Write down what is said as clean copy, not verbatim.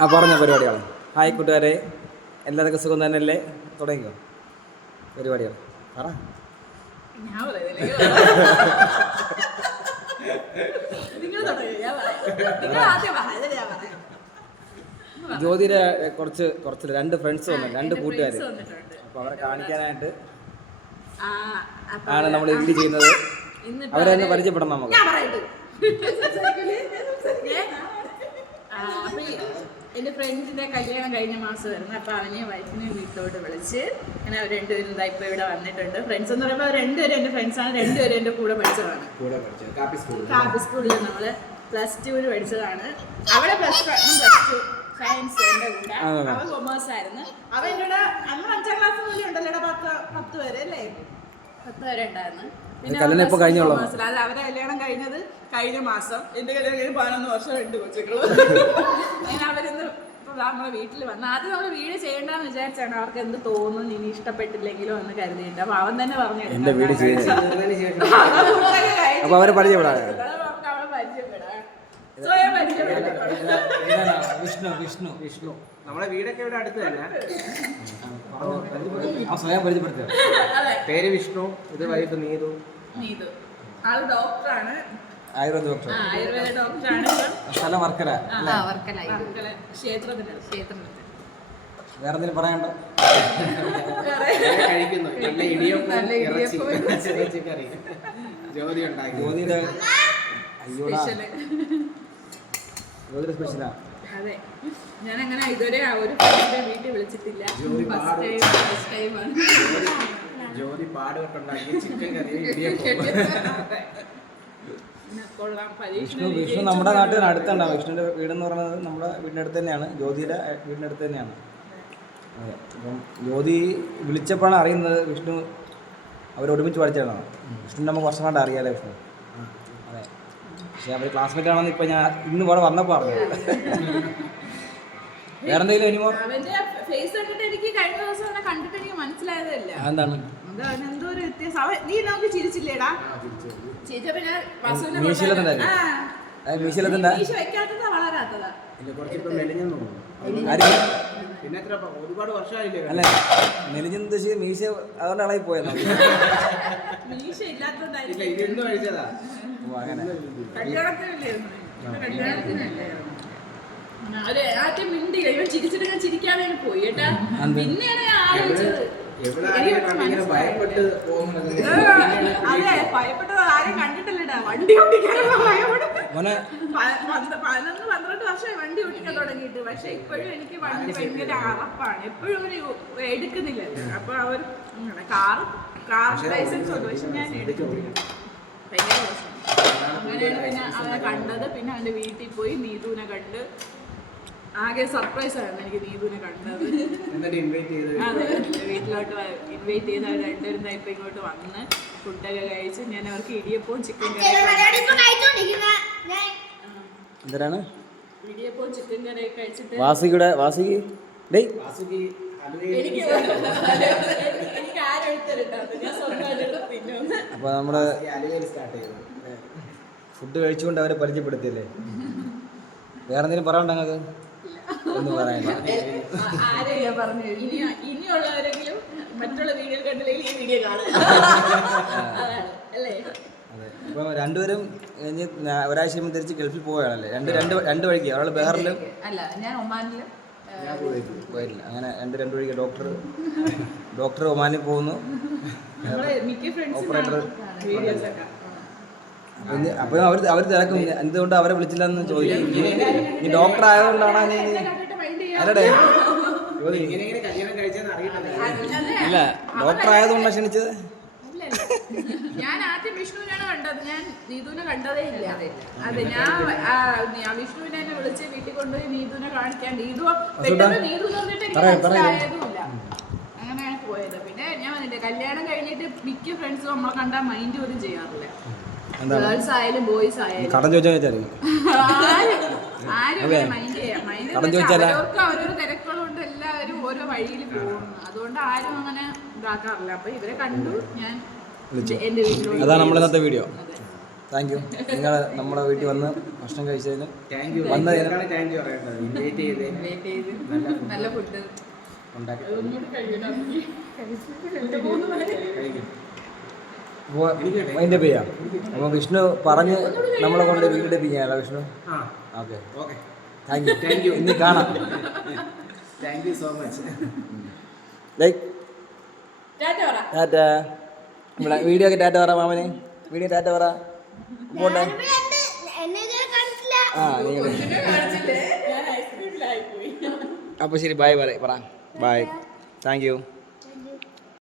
പറഞ്ഞ പരിപാടിയാണ്. ഹായ് കൂട്ടുകാരെ, എല്ലാവർക്കും സുഖം തന്നെയല്ലേ? തുടങ്ങിയോ പരിപാടിയാണ്? പറ. ജ്യോതിയുടെ കുറച്ച് 2 ഫ്രണ്ട്സ് വന്നു, 2 കൂട്ടുകാർ. അപ്പോൾ അവരെ കാണിക്കാനായിട്ട് ആണ് നമ്മൾ വീഡിയോ ചെയ്യുന്നത്. അവരെ ഒന്ന് പരിചയപ്പെടണം നമുക്ക്. എൻ്റെ ഫ്രണ്ട്സിൻ്റെ കല്യാണം കഴിഞ്ഞ മാസമായിരുന്നു. അപ്പോൾ അവനെയും വൈഫിനെയും വീട്ടിലോട്ട് വിളിച്ച് അങ്ങനെ അവർ രണ്ടുപേരും ഇപ്പോൾ ഇവിടെ വന്നിട്ടുണ്ട്. ഫ്രണ്ട്സ് എന്ന് പറയുമ്പോൾ അവർ രണ്ടുപേരും എൻ്റെ ഫ്രണ്ട്സാണ്. രണ്ടുപേരും എൻ്റെ കൂടെ പഠിച്ചതാണ്. കാപ്പി സ്കൂളിൽ നമ്മൾ +2 പഠിച്ചതാണ്. അവിടെ +2 സയൻസ് എൻ്റെ കൂടെ. അവൻ കൊമേഴ്സ് ആയിരുന്നു. അവൻ എന്നോട് നമ്മൾ 5ാം ക്ലാസ് മുതലേ ഉണ്ടല്ലോ 10 വരെ അല്ലേ? 10 വരെ ഉണ്ടായിരുന്നു. പിന്നെ അത് അവരെ കല്യാണം കഴിഞ്ഞത് കഴിഞ്ഞ മാസം. എൻ്റെ കല്യാണം കഴിഞ്ഞ് 11 വർഷം 2 കൊച്ചുക്കളും. അങ്ങനെ അവരിന്ന് ഇപ്പോൾ നമ്മളെ വീട്ടിൽ വന്ന് ആദ്യം നമ്മൾ വീഡിയോ ചെയ്യേണ്ടെന്ന് വിചാരിച്ചാണ്. അവർക്ക് എന്ത് തോന്നുന്നു, ഇനി ഇഷ്ടപ്പെട്ടില്ലെങ്കിലോ എന്ന് കരുതിയിട്ടുണ്ട്. അപ്പോൾ അവൻ തന്നെ പറഞ്ഞു വിഷ്ണു നമ്മളെ വീടൊക്കെ ഇവിടെ അടുത്ത് തന്നെ. സ്വയം പരിചയപ്പെടുത്തുക. പേര് വിഷ്ണു, ഇത് വൈഫ് നീതു. ആള് ഡോക്ടറാണ്, ആയുർവേദ ഡോക്ടറാണ്. സ്ഥലം വർക്കല. ക്ഷേത്രത്തിന് വേറെ എന്തെങ്കിലും പറയണ്ടോ? കഴിക്കുന്നു നല്ല ഇടിയപ്പം ഇറച്ചി ജ്യോതി ഉണ്ടാക്കി. ജ്യോതിയുടെ സ്പെഷ്യലാ. അതെ, ഞാൻ അങ്ങനെ ഇതുവരെ ഒരു വീട്ടിൽ വിളിച്ചിട്ടില്ല. ജ്യോതി പാടുകൊണ്ടുണ്ടാക്കി ചിക്കൻ കറി ഇടിയപ്പം. വിഷ്ണു നമ്മുടെ നാട്ടിൽ അടുത്തുണ്ടാവും. വിഷ്ണുവിൻ്റെ വീടെന്ന് പറയുന്നത് നമ്മുടെ വീടിൻ്റെ അടുത്ത് തന്നെയാണ്. ജ്യോതിയുടെ വീടിൻ്റെ അടുത്ത് തന്നെയാണ്. അതെ, അപ്പം ജ്യോതി വിളിച്ചപ്പോഴാണ് അറിയുന്നത് വിഷ്ണു അവർ ഒരുമിച്ച് പഠിച്ചതാണ്. വിഷ്ണു നമുക്ക് വർഷമായിട്ട് അറിയാലോ വിഷ്ണു. അതെ, പക്ഷേ അവർ ക്ലാസ്മേറ്റ് ആണെന്ന് ഇപ്പം ഞാൻ ഇന്ന് ഇവിടെ വന്നപ്പോൾ അറിഞ്ഞത്. വേറെ എന്തെങ്കിലും ഇനി അവന്റെ ഫേസ് കണ്ടിട്ട് എനിക്ക് കഴിഞ്ഞ ദിവസം കണ്ടിട്ട് എനിക്ക് മനസ്സിലായതല്ല. എന്താണ് എന്തോ ഒരു വ്യത്യാസം. നീ നോക്കി ചിരിച്ചില്ലേടാ? ചിരിച്ചപ്പോ ഞാൻ വെക്കാത്തതാ വളരാത്തതാ. ഒരുപാട് വർഷമായില്ലേ? അല്ല, മെലിഞ്ഞ മീശ അതുകൊണ്ട് ഇളകി പോയെന്നോ? മീശ ഇല്ലാത്തതായിരിക്കും. കല്യാണത്തിനല്ലേ ആദ്യം മിണ്ടില്ല. ഇവൻ ചിരിച്ചിട്ട് ഞാൻ ചിരിക്കാൻ വേണ്ടി പോയി കേട്ടാ. പിന്നെയാണ് ഞാൻ ആലോചിച്ചത്. അതെ, ഭയപ്പെട്ടത് ആരും കണ്ടിട്ടില്ലടാ. വണ്ടി ഓടിക്കാനുള്ള ഭയപ്പെടും. 11-12 വർഷമായി വണ്ടി ഓടിക്കാൻ തുടങ്ങിയിട്ട്. പക്ഷെ ഇപ്പോഴും എനിക്ക് വണ്ടി ഭയങ്കര അറപ്പാണ്. എപ്പോഴും അവര് എടുക്കുന്നില്ലല്ലോ. അപ്പൊ അവർ കാർ ലൈസൻസ് ഉണ്ട്, പക്ഷെ ഞാൻ എടുക്കുന്നില്ല. ഭയങ്കര പ്രശ്നം. അങ്ങനെയാണ് പിന്നെ അവനെ കണ്ടത്. പിന്നെ അവന്റെ വീട്ടിൽ പോയി നീതുവിനെ കണ്ട്. ആകെ സർപ്രൈസ് ആയിരുന്നു എനിക്ക് നീതുവിനെ കണ്ടത്. അതെ, വീട്ടിലോട്ട് ഇൻവൈറ്റ് ചെയ്ത് അവർ രണ്ടുപേരും ഇപ്പൊ ഇങ്ങോട്ട് വന്ന് ഫുഡൊക്കെ കഴിച്ച് ഞാൻ അവർക്ക് ഇടിയപ്പവും ചിക്കൻ ഇടിയപ്പവും ചിക്കൻ കറിയൊക്കെ കഴിച്ചിട്ട് എനിക്ക് ആരും എടുത്തിട്ടോ ഞാൻ സ്വന്തമായിട്ട് തിന്നു. അപ്പോൾ നമ്മുടെ ഫുഡ് കഴിച്ചുകൊണ്ട് അവരെ പരിചയപ്പെടുത്തിയല്ലേ? വേറെ എന്തെങ്കിലും പറയണ്ട നിങ്ങൾക്ക്? ഒന്നും പറയാനില്ല. ആരെയും പറഞ്ഞു ഇനിയുള്ളവരെങ്കിലും മറ്റുള്ള വീഡിയോ കണ്ടില്ലെങ്കിൽ ഈ വീഡിയോ കാണുക. അല്ലേ? അതെ, ഇപ്പം രണ്ടുപേരും കഴിഞ്ഞ് ഒരാഴ്ച തിരിച്ച് ഗൾഫിൽ പോവുകയാണല്ലേ? രണ്ട് വഴിക്ക്. ഒരാൾ ബഹറിലും അല്ല, ഞാൻ ഒമാനിലും പോയിട്ടില്ല. അങ്ങനെ രണ്ട് വഴിക്ക്. ഡോക്ടർ ഒമാനിൽ പോകുന്നു. ഓപ്പറേറ്റർ. അപ്പോൾ അവർ തിരക്കും എന്തുകൊണ്ട് അവരെ വിളിച്ചില്ലെന്ന് ചോദിക്കും. ഈ ഡോക്ടർ ആയതുകൊണ്ടാണ് അല്ലടേ? ഇല്ല, ഡോക്ടർ ആയതുകൊണ്ടാണ് ക്ഷണിച്ചത്. ഞാൻ ആദ്യം വിഷ്ണുവിനാണ് കണ്ടത്. ഞാൻ നീതുവിനെ കണ്ടതേ ഇല്ല. അതെ, ഞാൻ വിഷ്ണുവിനെ വിളിച്ച് വീട്ടിൽ കൊണ്ടുപോയി നീതുവിനെ കാണിക്കാൻ. നീതു എന്ന് പറഞ്ഞിട്ട് എനിക്ക് മനസ്സിലായതുമില്ല. അങ്ങനെയാണ് പോയത്. പിന്നെ ഞാൻ വന്നിട്ട് കല്യാണം കഴിഞ്ഞിട്ട് മിക്ക ഫ്രണ്ട്സും നമ്മളെ കണ്ടാൽ മൈൻഡ് പോലും ചെയ്യാറില്ല. ഗേൾസ് ആയാലും ബോയ്സ് ആയാലും ആരും മൈൻഡ് ചെയ്യാം. അവർക്ക് ഓരോരോ തിരക്കുകളുണ്ട്. എല്ലാവരും ഓരോ വഴിയിൽ പോകുന്നു. അതുകൊണ്ട് ആരും അങ്ങനെ ഇതാക്കാറില്ല. അപ്പൊ ഇവരെ കണ്ടു ഞാൻ എന്റെ വീട്ടിലോട്ട്. അതാണ് നമ്മുടെ ഇന്നത്തെ വീഡിയോ. താങ്ക് യു നിങ്ങൾ നമ്മുടെ വീട്ടിൽ വന്ന് ഭക്ഷണം കഴിച്ചതിന് താങ്ക് യു വന്നതിന് താങ്ക് യു പറയേണ്ടത് ഇൻവൈറ്റ് ചെയ്തതിന് വെയിറ്റ് ചെയ്ത് നല്ല ഫുഡ് ഉണ്ടാക്കി ഒന്നുകൂടി കഴിക്കണം കഴിക്കും അതിൻ്റെ ചെയ്യാം അപ്പോൾ വിഷ്ണു പറഞ്ഞ് നമ്മളെ കൊണ്ട് വീടെപ്പിക്കാനല്ല വിഷ്ണു ആ okay okay thank you thank you ഇനി കാണാം thank you so much like Tata പറ ടാറ്റ ഇവിടെ വീഡിയോ ഒക്കെ ടാറ്റ പറ മാമന് വീഡിയോ ടാറ്റ പറ പോട്ടെ ആ നിങ്ങൾ കാണിച്ചില്ലേ ഞാൻ ഐസ്ക്രീമിലായി പോയി അപ്പോൾ ശരി ബൈ പറ ബൈ താങ്ക് യു